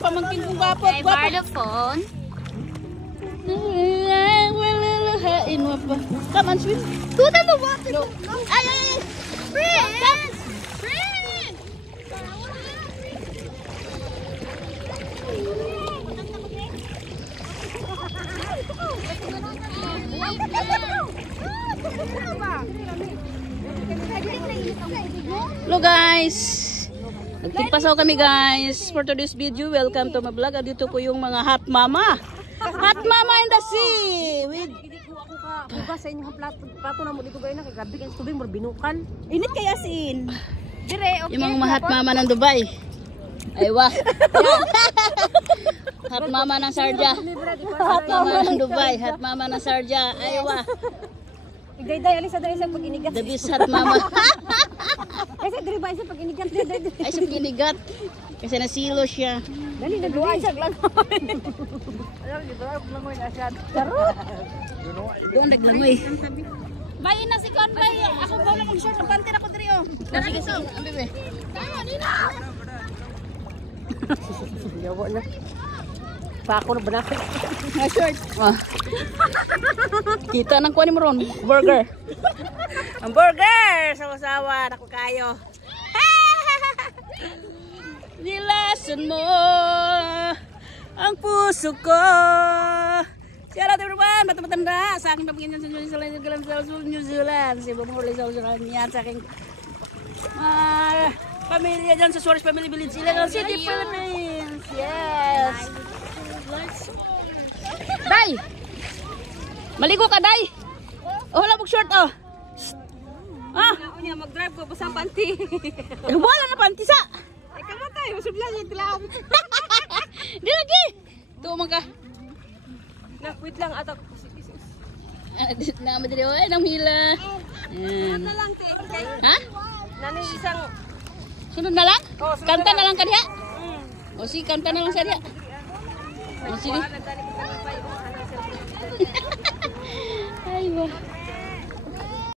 Pamangkin kong gwapo. Bar the phone. Hain mo pa. Come on, swim. Go to the water. No. Ay, ay, ay. Friend. Friend. Hello guys. Nagtipasaw kami guys for today's video. Welcome to my vlog. Dito po yung mga hot mama. Hot mama in the sea. With buka sa inyong plato na mo dito gaya na kay gabi kay tubig mo binukan. init kaya sin. Dire, okay. Yung mga hot mama ng Dubai. Aywa. Hot mama ng Sharjah. Hot mama ng Dubai. Hot mama ng Sharjah. Aywa. Igday-day alisa dali sa pag inigat. The best hot mama. Kasi diri ba sa pag inigat dali. Ay sa pinigat. Kasi nasilo siya. Dali na duwa siya lang. Ayun, di ba langoy na siya. Charot. Doon naglangoy. Bayin na si Conbay. Ako ba na mag-short ng panty ako diri oh. Sige sige. Ang bebe. Tama nina. Yawa na. Pa ako na banakit. Nga short. Ah. Kita ng kuha ni mo ron. Burger. Ang burger! Sawa-sawa. Naku kayo. Nilasan mo ang puso ko. Shout out everyone. Matanda sa aking pamilya sa New Zealand. Si Bumuli sa niya sa aking pamilya dyan sa Suarez Family Village. Illegal City, Philippines. Yes. Day! Maligo ka, Day! Oh, wala mong short, oh! Ah! Unya mag-drive ko basta panty. Wala na pantisa! Ay kamatay, masudlan yung tilaw. Di lagi! Tumang ka. Na wait lang ato. Namadali, oh, nang hila. Ayan. Na lang te. Ha? Nani isang Sunod na lang? Oh, sunod Kanta na na lang ka diha? O sige, kanta na lang sa diha. O sige. nagdali ko